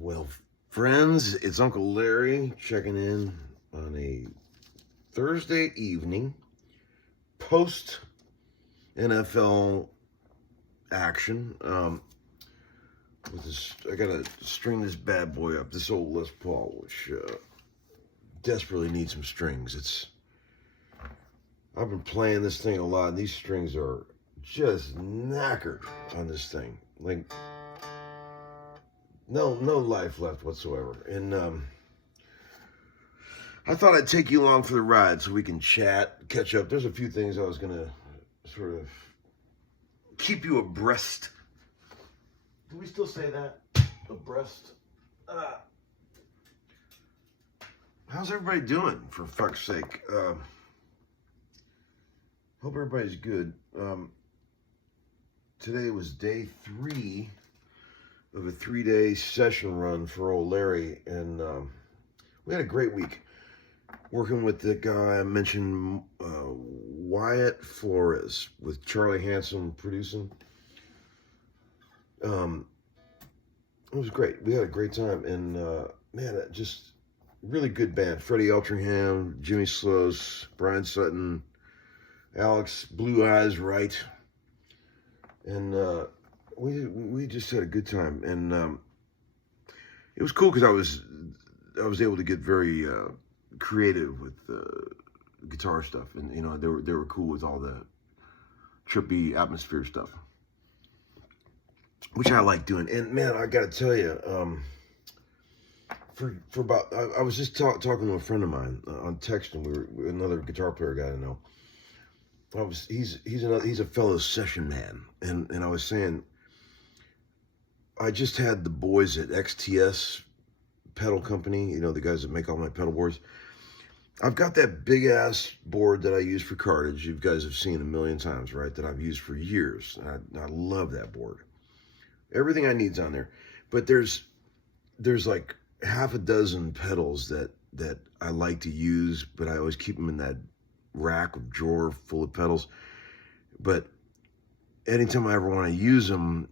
Well, friends, it's Uncle Larry checking in on a Thursday evening post NFL action. With this, I gotta string this bad boy up. This old Les Paul, which desperately needs some strings. I've been playing this thing a lot, and these strings are just knackered on this thing. Like, no life left whatsoever. And I thought I'd take you along for the ride so we can chat, catch up. There's a few things I was gonna sort of keep you abreast. Do we still say that? Abreast? How's everybody doing, for fuck's sake? Hope everybody's good. Today was day 3 of a 3-day session run for old Larry, and we had a great week working with the guy I mentioned, Wyatt Flores, with Charlie Hanson producing. It was great. We had a great time, and man, just really good band. Freddie Eltringham, Jimmy Sloas, Brian Sutton, Alex Blue Eyes Wright, and we just had a good time. And it was cool because I was able to get very creative with guitar stuff, and you know they were cool with all the trippy atmosphere stuff, which I like doing. And man, I gotta tell you, for about I was just talking to a friend of mine on text, and we were another guitar player guy I know. He's a fellow session man, and I was saying, I just had the boys at XTS Pedal Company, you know, the guys that make all my pedal boards. I've got that big ass board that I use for cartage. You guys have seen a million times, right? That I've used for years. I love that board. Everything I need's on there. But there's like half a dozen pedals that I like to use, but I always keep them in that rack of drawer full of pedals. But anytime I ever want to use them,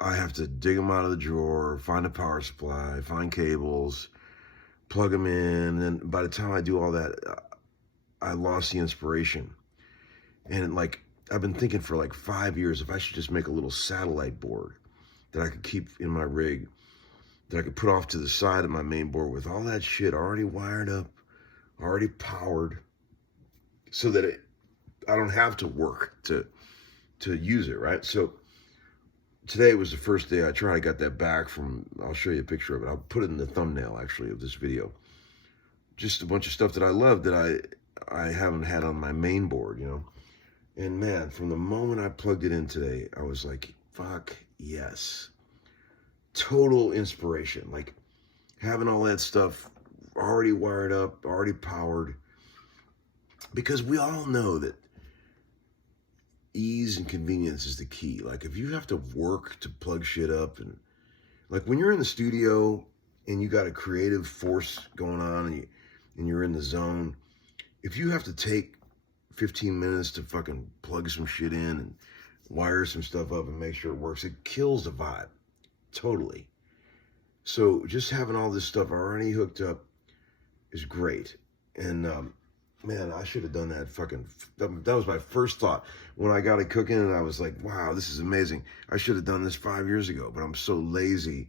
I have to dig them out of the drawer, find a power supply, find cables, plug them in, and by the time I do all that, I lost the inspiration. And like, I've been thinking for like 5 years if I should just make a little satellite board that I could keep in my rig, that I could put off to the side of my main board with all that shit already wired up, already powered, so that I don't have to work to use it, right? So today was the first day I tried. I got that back from, I'll show you a picture of it. I'll put it in the thumbnail, actually, of this video. Just a bunch of stuff that I love that I haven't had on my main board, you know? And man, from the moment I plugged it in today, I was like, fuck yes. Total inspiration. Like, having all that stuff already wired up, already powered. Because we all know that ease and convenience is the key. Like, if you have to work to plug shit up, and like when you're in the studio and you got a creative force going on and you're in the zone, if you have to take 15 minutes to fucking plug some shit in and wire some stuff up and make sure it works, it kills the vibe totally. So just having all this stuff already hooked up is great. And man, I should have done that that was my first thought when I got it cooking, and I was like, wow, this is amazing. I should have done this 5 years ago, but I'm so lazy.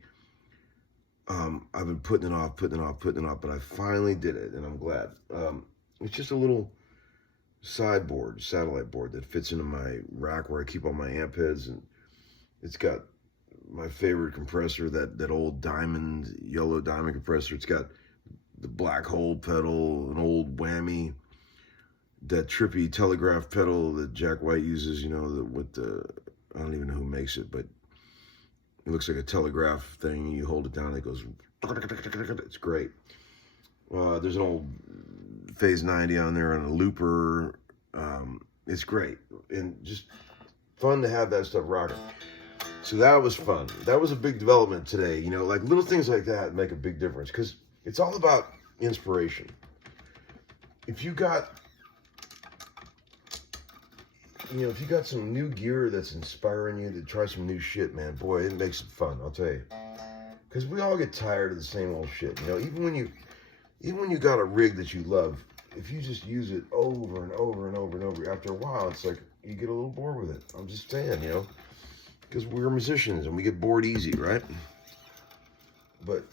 I've been putting it off, but I finally did it, and I'm glad. It's just a little sideboard, satellite board that fits into my rack where I keep all my amp heads, and it's got my favorite compressor, that old yellow diamond compressor. It's got the black hole pedal, an old whammy, that trippy telegraph pedal that Jack White uses, you know, I don't even know who makes it, but it looks like a telegraph thing. You hold it down, it goes, it's great. There's an old Phase 90 on there and a looper. It's great, and just fun to have that stuff rocking. So that was fun. That was a big development today. You know, like little things like that make a big difference, because it's all about inspiration. If you got some new gear that's inspiring you to try some new shit, man, boy, it makes it fun, I'll tell you. Because we all get tired of the same old shit. You know, even when you got a rig that you love, if you just use it over and over and over and over, after a while, it's like you get a little bored with it. I'm just saying, you know, because we're musicians and we get bored easy, right? But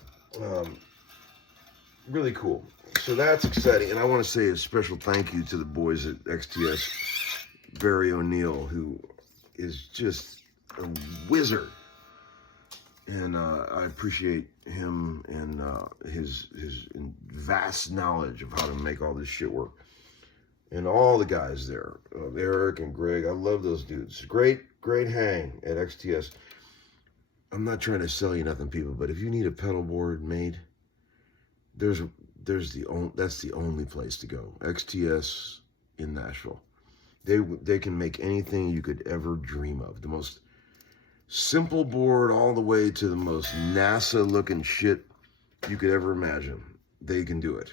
really cool. So that's exciting. And I want to say a special thank you to the boys at XTS, Barry O'Neill, who is just a wizard. And I appreciate him and his vast knowledge of how to make all this shit work. And all the guys there, Eric and Greg, I love those dudes. Great hang at XTS. I'm not trying to sell you nothing, people, but if you need a pedal board made, that's the only place to go. XTS in Nashville. They can make anything you could ever dream of. The most simple board all the way to the most NASA looking shit you could ever imagine. They can do it.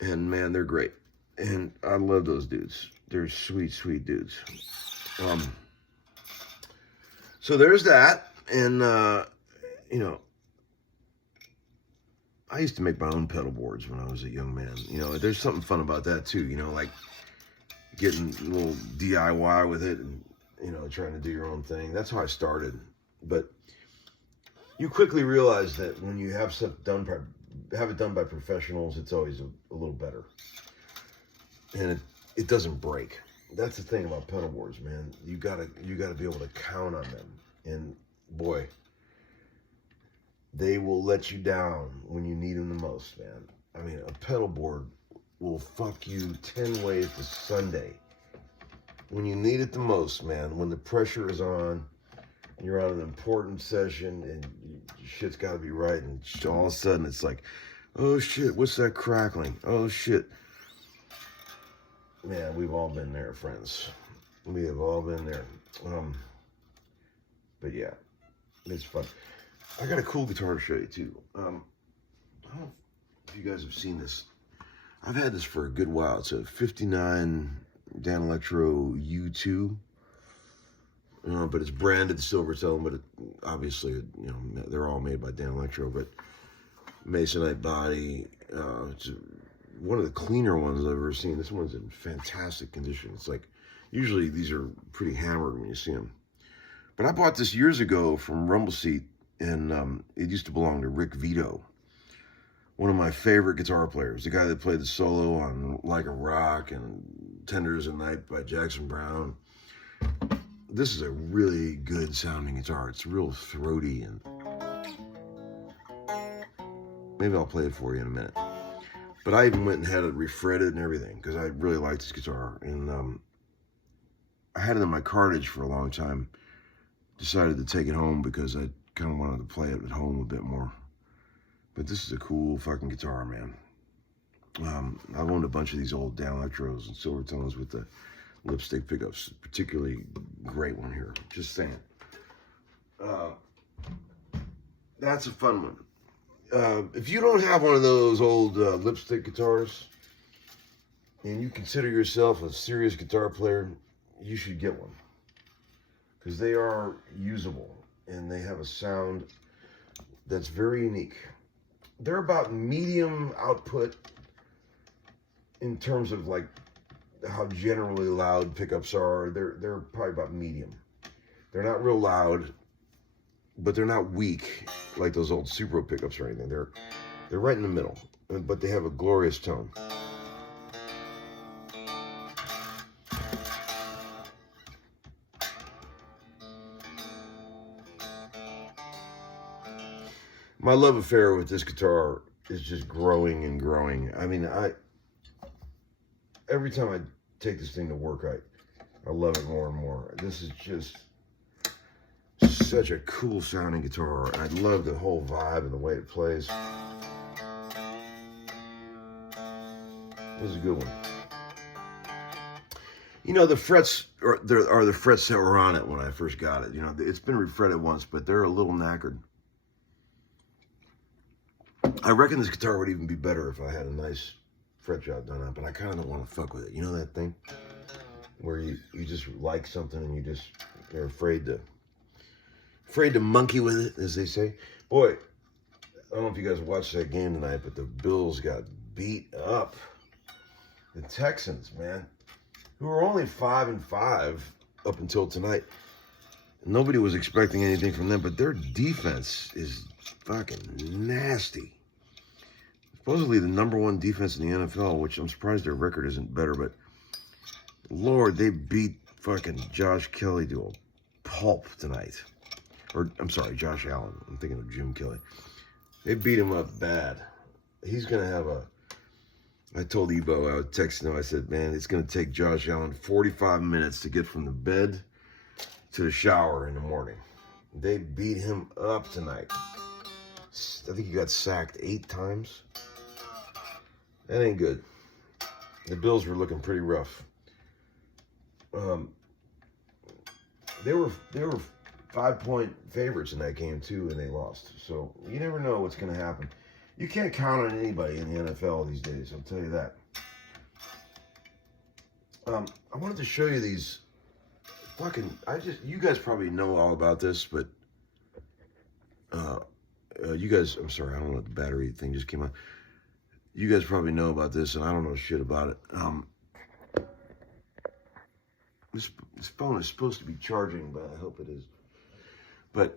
And man, they're great. And I love those dudes. They're sweet, sweet dudes. So there's that. And, you know, I used to make my own pedal boards when I was a young man. You know, there's something fun about that too. You know, like getting a little DIY with it and, you know, trying to do your own thing. That's how I started. But you quickly realize that when you have stuff done, have it done by professionals, it's always a little better. And it doesn't break. That's the thing about pedal boards, man. You gotta be able to count on them. And boy, they will let you down when you need them the most, man. I mean, a pedal board will fuck you 10 ways to Sunday. When you need it the most, man, when the pressure is on, you're on an important session and shit's got to be right, and all of a sudden it's like, oh shit, what's that crackling? Oh shit. Man, we've all been there, friends. We have all been there. But yeah, it's fun. I got a cool guitar to show you too. I don't know if you guys have seen this. I've had this for a good while. It's a 59 Danelectro U2, but it's branded Silvertone, but obviously, you know, they're all made by Danelectro, but Masonite body. It's one of the cleaner ones I've ever seen. This one's in fantastic condition. It's like, usually these are pretty hammered when you see them. But I bought this years ago from Rumble Seat, and it used to belong to Rick Vito, one of my favorite guitar players, the guy that played the solo on Like a Rock and Tender as a Night by Jackson Browne. This is a really good sounding guitar. It's real throaty, and maybe I'll play it for you in a minute. But I even went and had it refretted and everything because I really like this guitar. And I had it in my cartage for a long time. Decided to take it home because I kind of wanted to play it at home a bit more. But this is a cool fucking guitar, man. I've owned a bunch of these old Danelectros and Silvertones with the lipstick pickups. Particularly great one here. Just saying. That's a fun one. If you don't have one of those old lipstick guitars, and you consider yourself a serious guitar player, you should get one. Because they are usable, and they have a sound that's very unique. They're about medium output in terms of like how generally loud pickups are. They're probably about medium. They're not real loud, but they're not weak like those old Supro pickups or anything. They're right in the middle, but they have a glorious tone. My love affair with this guitar is just growing and growing. I mean, every time I take this thing to work, I love it more and more. This is just such a cool sounding guitar. I love the whole vibe and the way it plays. This is a good one. You know, the frets are the frets that were on it when I first got it. You know, it's been refretted once, but they're a little knackered. I reckon this guitar would even be better if I had a nice fret job done up, but I kind of don't want to fuck with it. You know that thing where you just like something and you're afraid to monkey with it, as they say. Boy, I don't know if you guys watched that game tonight, but the Bills got beat up. The Texans, man, who were only 5-5 up until tonight. Nobody was expecting anything from them, but their defense is fucking nasty. Supposedly the #1 defense in the NFL, which I'm surprised their record isn't better, but Lord, they beat fucking Josh Kelly to a pulp tonight. Or, I'm sorry, Josh Allen. I'm thinking of Jim Kelly. They beat him up bad. He's going to have I told Ebo, I was texting him, I said, man, it's going to take Josh Allen 45 minutes to get from the bed to the shower in the morning. They beat him up tonight. I think he got sacked 8 times. That ain't good. The Bills were looking pretty rough. They were 5-point favorites in that game too, and they lost. So you never know what's going to happen. You can't count on anybody in the NFL these days. I'll tell you that. I wanted to show you these fucking. You guys probably know all about this, but you guys. I'm sorry, I don't know what the battery thing just came on. You guys probably know about this, and I don't know shit about it. This phone is supposed to be charging, but I hope it is. But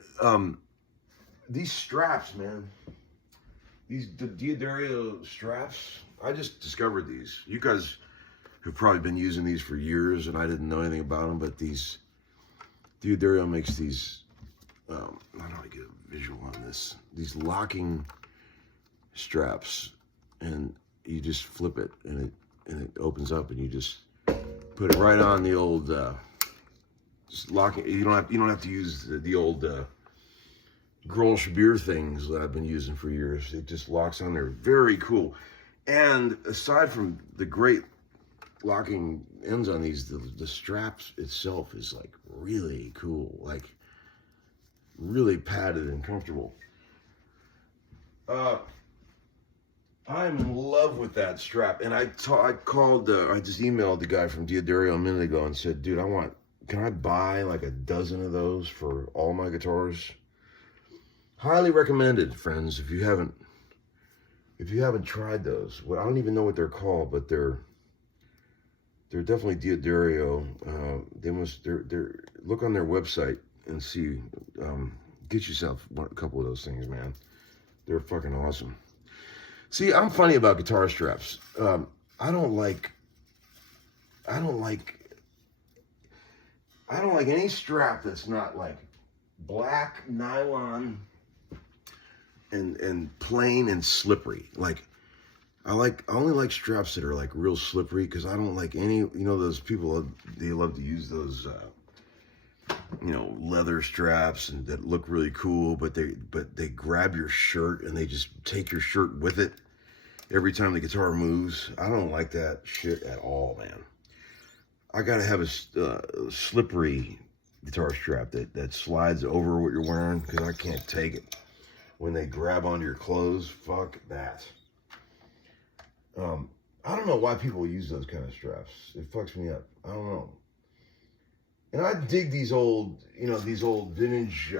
these straps, man, the Diodario straps, I just discovered these. You guys have probably been using these for years, and I didn't know anything about them, but Diodario makes these, I don't know how to get a visual on this, these locking straps, and you just flip it, and it opens up, and you just put it right on the old, just locking. You don't have to use the old Grolsch beer things that I've been using for years. It just locks on there. Very cool. And aside from the great locking ends on these, the straps itself is like really cool, like really padded and comfortable. I'm in love with that strap, and I just emailed the guy from Diodario a minute ago and said, dude, can I buy like a dozen of those for all my guitars? Highly recommended, friends, if you haven't tried those. Well, I don't even know what they're called, but they're definitely Diodario. They're look on their website and see, get yourself a couple of those things, man. They're fucking awesome. See, I'm funny about guitar straps. I don't like any strap that's not like black nylon and plain and slippery. Like I only like straps that are like real slippery, because I don't like any, those people, they love to use those leather straps and that look really cool, but they grab your shirt and they just take your shirt with it every time the guitar moves. I don't like that shit at all, man. I gotta have a slippery guitar strap that slides over what you're wearing, because I can't take it when they grab onto your clothes. Fuck that. I don't know why people use those kind of straps. It fucks me up. I don't know. And I dig these old vintage,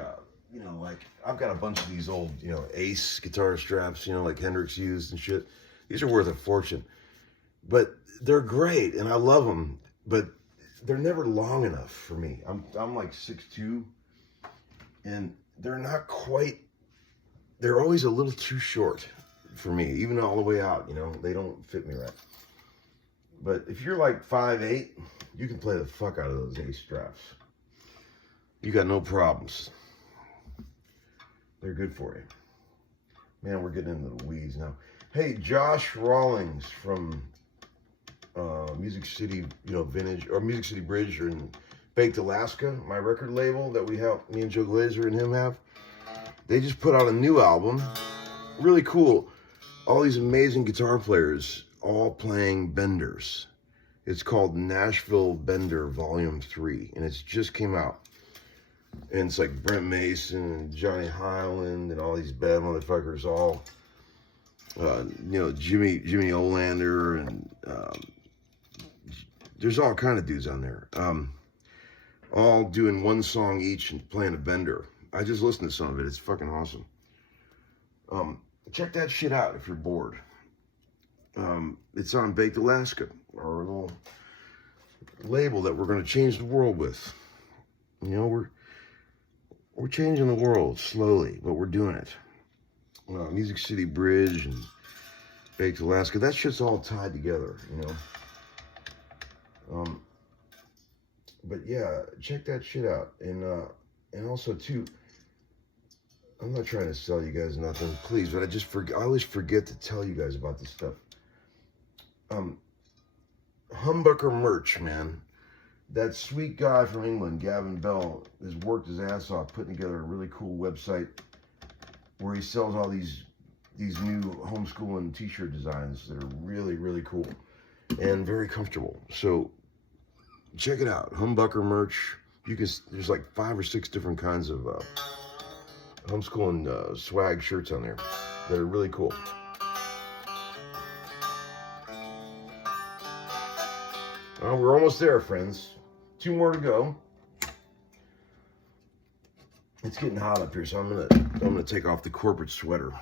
like I've got a bunch of these old, Ace guitar straps, like Hendrix used and shit. These are worth a fortune, but they're great and I love them, but they're never long enough for me. I'm like 6'2", and they're not quite, they're always a little too short for me, even all the way out, they don't fit me right. But if you're like 5'8", you can play the fuck out of those Ace straps. You got no problems. They're good for you. Man, we're getting into the weeds now. Hey, Josh Rawlings from Music City, Vintage, or Music City Bridge, or in Baked Alaska, my record label that we help, me and Joe Glazer and him have. They just put out a new album. Really cool. All these amazing guitar players all playing benders. It's called Nashville Benders Volume 3, and it's just came out. And it's like Brent Mason and Johnny Hiland and all these bad motherfuckers, all, Jimmy Olander, and there's all kind of dudes on there, all doing one song each and playing a bender. I just listened to some of it. It's fucking awesome. Check that shit out if you're bored. It's on Baked Alaska, our little label that we're going to change the world with. You know, we're changing the world slowly, but we're doing it. Music City Bridge and Baked Alaska, that shit's all tied together, you know. But yeah, check that shit out. And also too, I'm not trying to sell you guys nothing, please, but I always forget to tell you guys about this stuff. Humbucker merch, man. That sweet guy from England, Gavin Bell, has worked his ass off putting together a really cool website where he sells all these new homeschooling t-shirt designs that are really, really cool and very comfortable. So check it out, Humbucker merch. There's like 5 or 6 different kinds of homeschooling swag shirts on there that are really cool. We're almost there, friends. 2 more to go. It's getting hot up here, so I'm gonna take off the corporate sweater.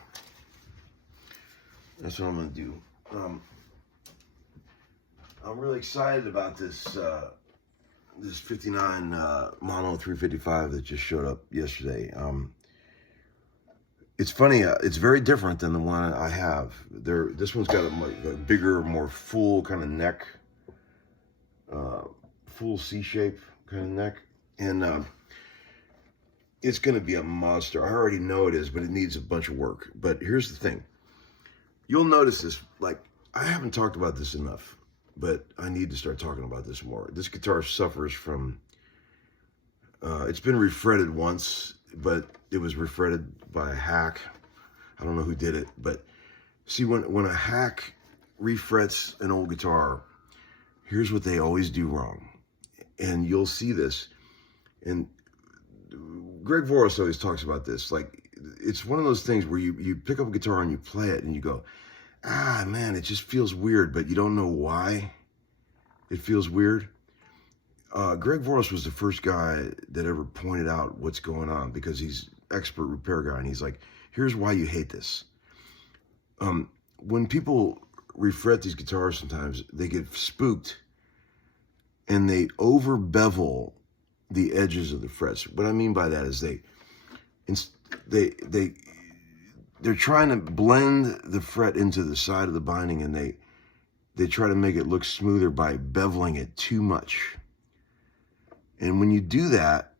That's what I'm gonna do. I'm really excited about this this 59 Mono 355 that just showed up yesterday. It's funny. It's very different than the one I have. This one's got a bigger, more full kind of neck. Full C-shape kind of neck, and it's going to be a monster. I already know it is, but it needs a bunch of work. But here's the thing. You'll notice this, like, I haven't talked about this enough, but I need to start talking about this more. This guitar suffers from, it's been refretted once, but it was refretted by a hack. I don't know who did it, but see, when a hack refrets an old guitar, here's what they always do wrong. And you'll see this. And Greg Voros always talks about this. Like, it's one of those things where you pick up a guitar and you play it and you go, ah, man, it just feels weird, but you don't know why it feels weird. Greg Voros was the first guy that ever pointed out what's going on, because he's expert repair guy. And he's like, here's why you hate this. When people refret these guitars, sometimes they get spooked and they over bevel the edges of the frets. What I mean by that is they're trying to blend the fret into the side of the binding, and they try to make it look smoother by beveling it too much. And when you do that,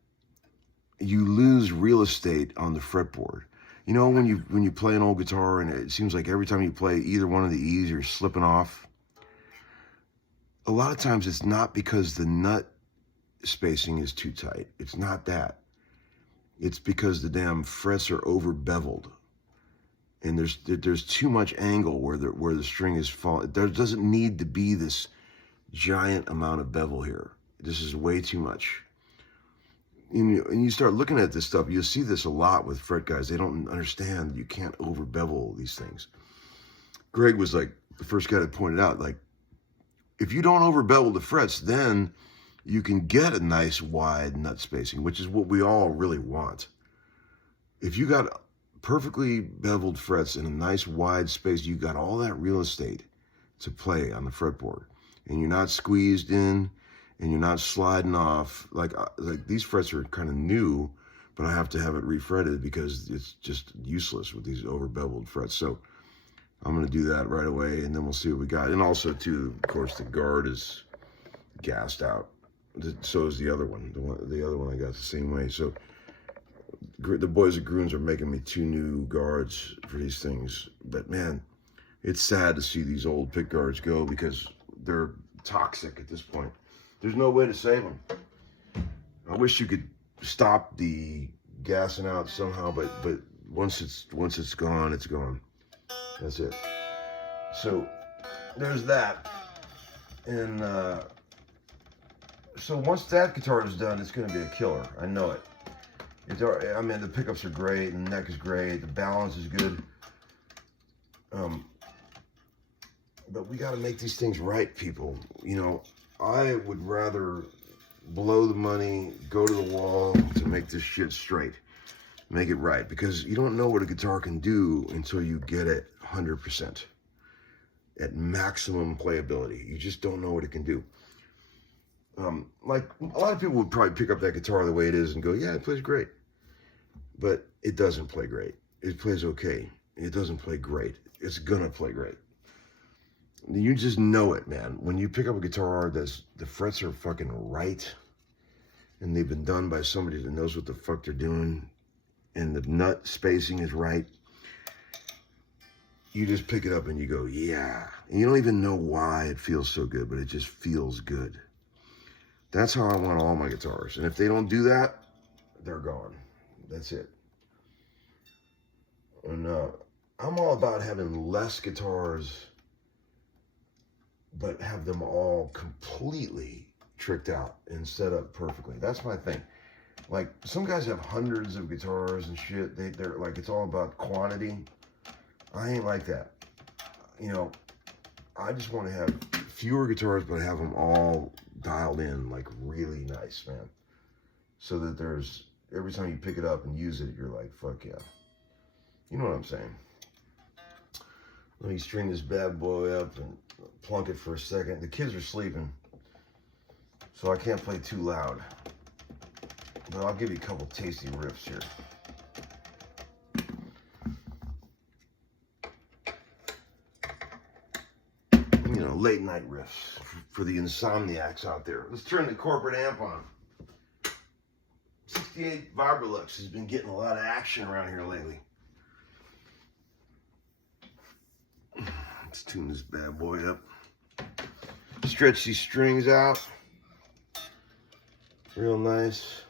you lose real estate on the fretboard. You know, when you play an old guitar and it seems like every time you play either one of the E's, you're slipping off. A lot of times it's not because the nut spacing is too tight. It's not that. It's because the damn frets are over beveled, and there's too much angle where the string is falling. There doesn't need to be this giant amount of bevel here. This is way too much. And you start looking at this stuff, you'll see this a lot with fret guys. They don't understand you can't over bevel these things. Greg was like the first guy that pointed out, like, if you don't over bevel the frets, then you can get a nice wide nut spacing, which is what we all really want. If you got perfectly beveled frets in a nice wide space, you got all that real estate to play on the fretboard, and you're not squeezed in, and you're not sliding off. Like these frets are kind of new, but I have to have it refretted because it's just useless with these over beveled frets. So I'm going to do that right away, and then we'll see what we got. And also, too, of course, the guard is gassed out. So is the other one. The other one I got the same way. So the boys at Groons are making me 2 new guards for these things. But, man, it's sad to see these old pick guards go because they're toxic at this point. There's no way to save them. I wish you could stop the gassing out somehow, but once it's gone, it's gone. That's it. So there's that. And so once that guitar is done, it's going to be a killer. I know it. I mean, the pickups are great, and the neck is great, the balance is good. But we got to make these things right, people. You know, I would rather blow the money, go to the wall to make this shit straight. Make it right, because you don't know what a guitar can do until you get it 100% at maximum playability. You just don't know what it can do. Like a lot of people would probably pick up that guitar the way it is and go, yeah, it plays great. But it doesn't play great. It plays okay. It doesn't play great. It's gonna play great. You just know it, man. When you pick up a guitar that's the frets are fucking right, and they've been done by somebody that knows what the fuck they're doing, and the nut spacing is right, you just pick it up and you go, yeah. And you don't even know why it feels so good, but it just feels good. That's how I want all my guitars. And if they don't do that, they're gone. That's it. And I'm all about having less guitars, but have them all completely tricked out and set up perfectly. That's my thing. Like, some guys have hundreds of guitars and shit. They're like, it's all about quantity. I ain't like that. You know, I just want to have fewer guitars, but have them all dialed in, like, really nice, man. So that there's, every time you pick it up and use it, you're like, fuck yeah. You know what I'm saying? Let me string this bad boy up and plunk it for a second. The kids are sleeping, so I can't play too loud. But I'll give you a couple tasty riffs here. You know, late night riffs for the insomniacs out there. Let's turn the corporate amp on. 68 Vibrolux has been getting a lot of action around here lately. Let's tune this bad boy up. Stretch these strings out. Real nice.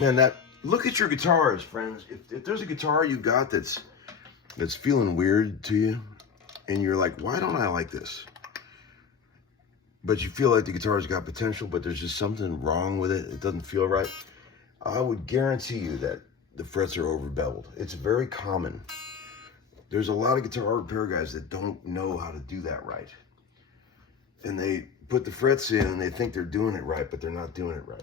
Man, look at your guitars, friends. If there's a guitar you got that's feeling weird to you, and you're like, why don't I like this? But you feel like the guitar's got potential, but there's just something wrong with it. It doesn't feel right. I would guarantee you that the frets are over beveled. It's very common. There's a lot of guitar repair guys that don't know how to do that right. And they put the frets in and they think they're doing it right, but they're not doing it right.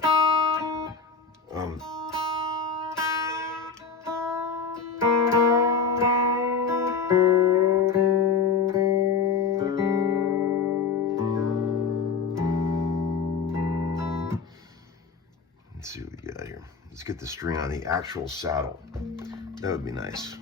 Let's see what we got here. Let's get the string on the actual saddle. That would be nice.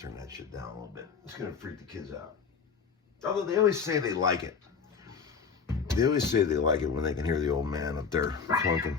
Turn that shit down a little bit. It's gonna freak the kids out. Although they always say they like it. They always say they like it when they can hear the old man up there clunking.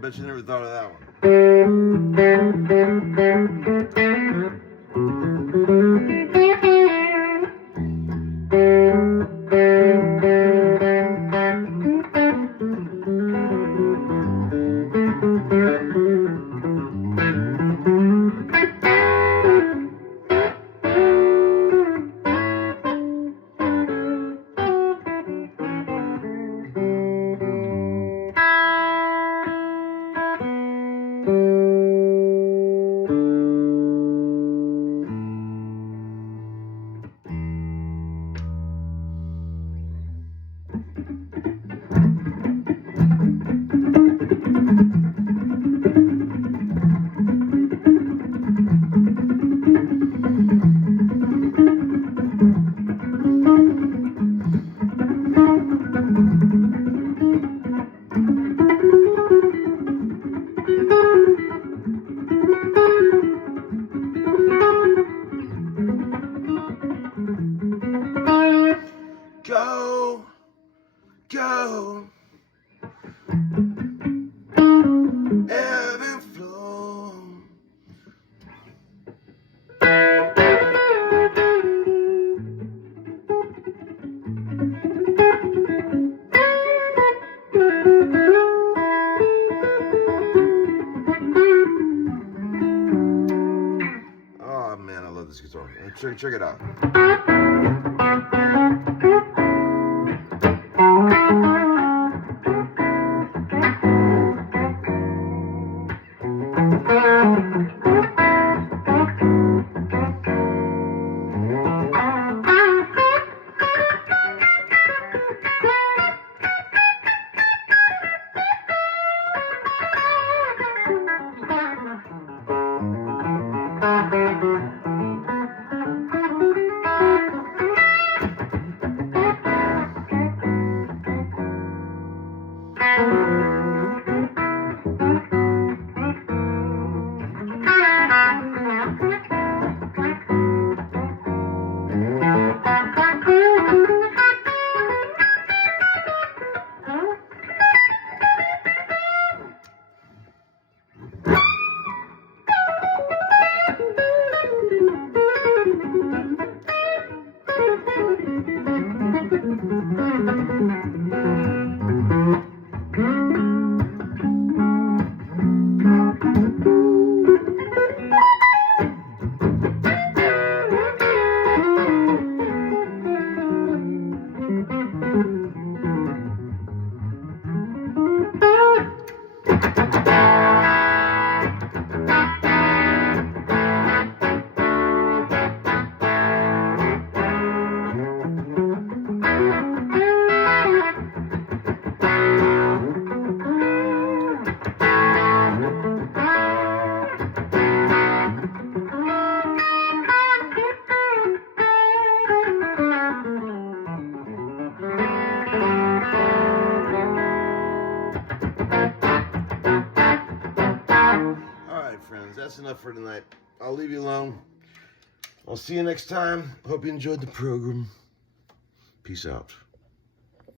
Bet you never thought of that one. Check it out. That's enough for tonight. I'll leave you alone. I'll see you next time. Hope you enjoyed the program. Peace out.